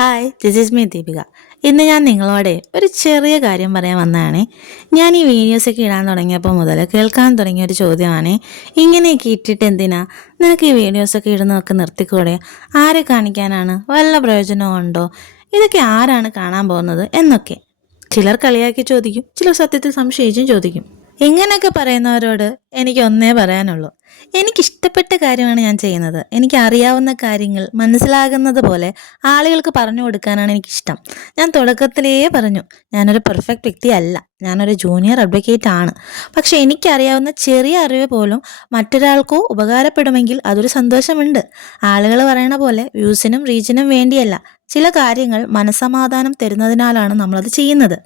Hi, this is me Deepika. ഇന്ന് ഞാൻ നിങ്ങളോട് ഒരു ചെറിയ കാര്യം പറയാൻ വന്നതാണ്. ഞാൻ ഈ വീഡിയോസൊക്കെ ഇടാൻ തുടങ്ങിയപ്പോൾ മുതൽ കേൾക്കാൻ തുടങ്ങിയ ഒരു ചോദ്യമാണ്, ഇങ്ങനെയൊക്കെ ഇട്ടിട്ട് എന്തിനാ നിനക്ക് ഈ വീഡിയോസൊക്കെ ഇടുന്നതൊക്കെ നിർത്തിക്കൂടെ? ആരെ കാണിക്കാനാണ്? വല്ല പ്രയോജനവും ഉണ്ടോ? ഇതൊക്കെ ആരാണ് കാണാൻ പോകുന്നത് എന്നൊക്കെ ചിലർ കളിയാക്കി ചോദിക്കും, ചിലർ സത്യത്തിൽ സംശയിച്ചും ചോദിക്കും. ഇങ്ങനെയൊക്കെ പറയുന്നവരോട് എനിക്ക് ഒന്നേ പറയാനുള്ളൂ, എനിക്കിഷ്ടപ്പെട്ട കാര്യമാണ് ഞാൻ ചെയ്യുന്നത്. എനിക്ക് അറിയാവുന്ന കാര്യങ്ങൾ മനസ്സിലാകുന്നത് പോലെ ആളുകൾക്ക് പറഞ്ഞു കൊടുക്കാനാണ് എനിക്കിഷ്ടം. ഞാൻ തുടക്കത്തിലേ പറഞ്ഞു, ഞാനൊരു പെർഫെക്റ്റ് വ്യക്തിയല്ല, ഞാനൊരു ജൂനിയർ അഡ്വക്കേറ്റ് ആണ്. പക്ഷെ എനിക്കറിയാവുന്ന ചെറിയ അറിവ് പോലും മറ്റൊരാൾക്കോ ഉപകാരപ്പെടുമെങ്കിൽ അതൊരു സന്തോഷമുണ്ട്. ആളുകൾ പറയണ പോലെ വ്യൂസിനും റീച്ചിനും വേണ്ടിയല്ല, ചില കാര്യങ്ങൾ മനസ്സമാധാനം തരുന്നതിനാലാണ് നമ്മളത് ചെയ്യുന്നത്.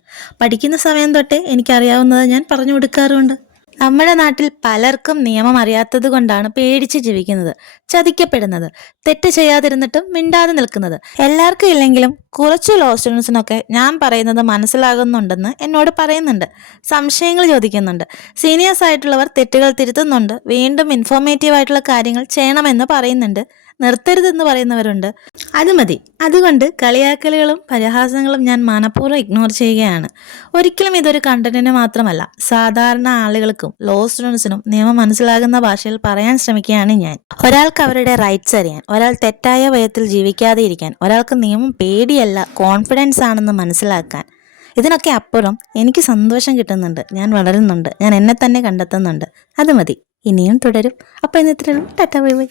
പഠിക്കുന്ന സമയം തൊട്ടേ എനിക്കറിയാവുന്നത് ഞാൻ പറഞ്ഞു കൊടുക്കാറുണ്ട്. നമ്മുടെ നാട്ടിൽ പലർക്കും നിയമം അറിയാത്തത് കൊണ്ടാണ് പേടിച്ച് ജീവിക്കുന്നത്, ചതിക്കപ്പെടുന്നത്, തെറ്റ് ചെയ്യാതിരുന്നിട്ടും മിണ്ടാതെ നിൽക്കുന്നത്. എല്ലാവർക്കും ഇല്ലെങ്കിലും കുറച്ച് ലോ സ്റ്റുഡൻസിനൊക്കെ ഞാൻ പറയുന്നത് മനസ്സിലാകുന്നുണ്ടെന്ന് എന്നോട് പറയുന്നുണ്ട്, സംശയങ്ങൾ ചോദിക്കുന്നുണ്ട്. സീനിയേഴ്സ് ആയിട്ടുള്ളവർ തെറ്റുകൾ തിരുത്തുന്നുണ്ട്, വീണ്ടും ഇൻഫോർമേറ്റീവ് ആയിട്ടുള്ള കാര്യങ്ങൾ ചെയ്യണമെന്ന് പറയുന്നുണ്ട്, നിർത്തരുതെന്ന് പറയുന്നവരുണ്ട്. അത് മതി. അതുകൊണ്ട് കളിയാക്കലുകളും പരിഹാസങ്ങളും ഞാൻ മനഃപൂർവ്വം ഇഗ്നോർ ചെയ്യുകയാണ്. ഒരിക്കലും ഇതൊരു കണ്ടന്റിന് മാത്രമല്ല, സാധാരണ ആളുകൾക്കും ലോ സ്റ്റുഡൻസിനും നിയമം മനസ്സിലാകുന്ന ഭാഷയിൽ പറയാൻ ശ്രമിക്കുകയാണ് ഞാൻ. ഒരാൾക്ക് അവരുടെ റൈറ്റ്സ് അറിയാൻ, ഒരാൾ തെറ്റായ വിധത്തിൽ ജീവിക്കാതെ ഇരിക്കാൻ, ഒരാൾക്ക് നിയമം പേടിയല്ല കോൺഫിഡൻസ് ആണെന്ന് മനസ്സിലാക്കാൻ, ഇതിനൊക്കെ അപ്പുറം എനിക്ക് സന്തോഷം കിട്ടുന്നുണ്ട്. ഞാൻ വളരുന്നുണ്ട്, ഞാൻ എന്നെ തന്നെ കണ്ടെത്തുന്നുണ്ട്. അത് മതി. ഇനിയും തുടരും. അപ്പോൾ ഇന്ന് ഇത്രയും. Tata, bye bye.